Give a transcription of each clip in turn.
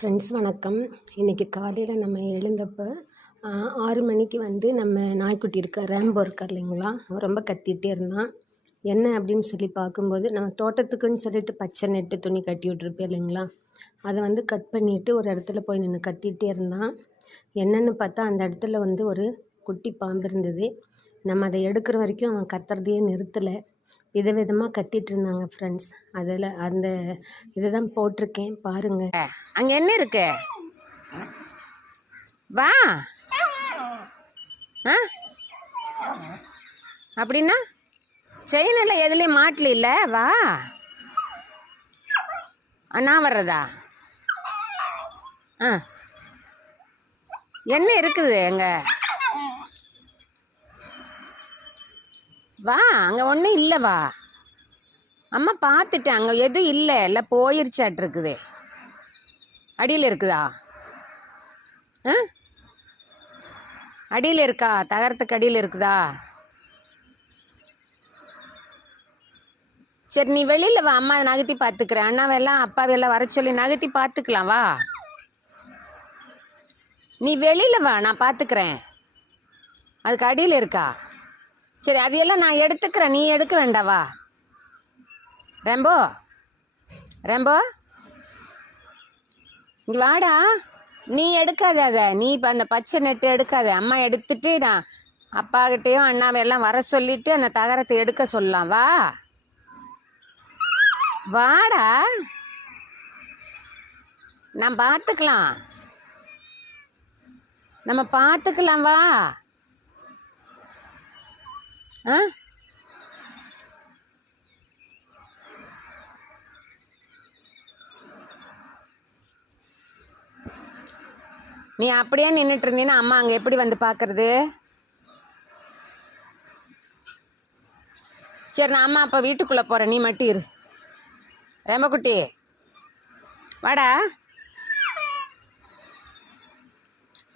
Friends வணக்கம். இன்றைக்கி காலையில் நம்ம எழுந்தப்போ 6 மணிக்கு நம்ம நாய்க்குட்டி ரேம்போ இருக்கார் இல்லைங்களா, அவன் ரொம்ப கத்திகிட்டே இருந்தான். என்ன அப்படின்னு சொல்லி பார்க்கும்போது, நம்ம தோட்டத்துக்குன்னு சொல்லிட்டு பச்சை நெட்டு துணி கட்டி விட்ருப்பேன் இல்லைங்களா, அதை கட் பண்ணிவிட்டு ஒரு இடத்துல போய் நின்று கத்திகிட்டே இருந்தான். என்னென்னு பார்த்தா அந்த இடத்துல ஒரு குட்டி பாம்பு இருந்தது. நம்ம அதை எடுக்கிற வரைக்கும் அவன் கத்துறதையே நிறுத்தலை. விதவிதமாக கத்திட்டு இருந்தாங்க ஃப்ரெண்ட்ஸ். அதில் அந்த இதை தான் போட்டிருக்கேன் பாருங்கள். அங்கே என்ன இருக்கு? வா. ஆ அப்படின்னா செயினில் எதுலேயும் மாட்டல இல்லை? வா. நான் வர்றதா? ஆ என்ன இருக்குது அங்கே? வா, அங்கே ஒன்றும் இல்லை. வா, அம்மா பார்த்துட்டேன். அங்கே எதுவும் இல்லை போயிருச்சாட்டு இருக்குது. அடியில் இருக்குதா? ஆ அடியில் இருக்கா? தகரத்துக்கு அடியில் இருக்குதா? சரி, நீ வெளியில் வா, அம்மா நகர்த்தி பார்த்துக்கிறேன். அண்ணாவெல்லாம் அப்பாவெல்லாம் வர சொல்லி நகர்த்தி பார்த்துக்கலாம். வா, நீ வெளியில் வா, நான் பார்த்துக்கிறேன். அதுக்கு அடியில் இருக்கா? சரி, அதையெல்லாம் நான் எடுத்துக்கிறேன், நீ எடுக்க வேண்டாவா? ரேம்போ, ரேம்போ இங்கே வாடா. நீ எடுக்காத அதை. நீ இப்போ அந்த பச்சை நெட்டு எடுக்காத. அம்மா எடுத்துட்டு நான் அப்பாக்கிட்டையும் அண்ணாவையெல்லாம் வர சொல்லிவிட்டு அந்த தகரத்தை எடுக்க சொல்லலாம். வா, வாடா, நான் பார்த்துக்கலாம். நம்ம பார்த்துக்கலாம். வா. ஆ நீ அப்படியே நின்றுட்டு இருந்தீன்னா அம்மா அங்கே எப்படி வந்து பார்க்கறது? சரி, நான் அம்மா அப்போ வீட்டுக்குள்ளே போகிறேன், நீ மட்டும் இரு. ரேம்பக்குட்டி, வாடா.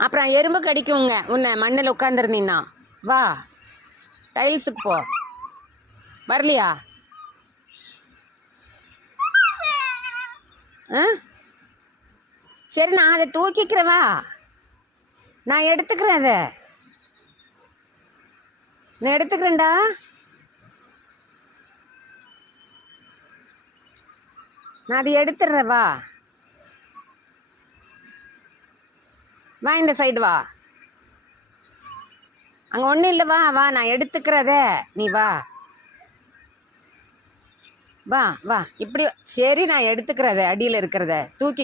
அப்புறம் எறும்பு கடிக்குங்க உன்னை மண்ணில் உட்காந்துருந்தீன்னா. வா, டைல்ஸுக்கு போ. வரலையா? ஆ சரி, நான் அதை தூக்கிக்கிறேன். வா, நான் எடுத்துக்கிறேன். அதை நான் எடுத்துக்கிறேன்டா. நான் அதை எடுத்துடுறேன். வா, வா, இந்த சைடு வா. அங்கே ஒன்றும் இல்லை. வா வா, நான் எடுத்துக்கிறத. நீ வா, வா வா, இப்படி. சரி, நான் எடுத்துக்கிறத. அடியில் இருக்கிறத தூக்கி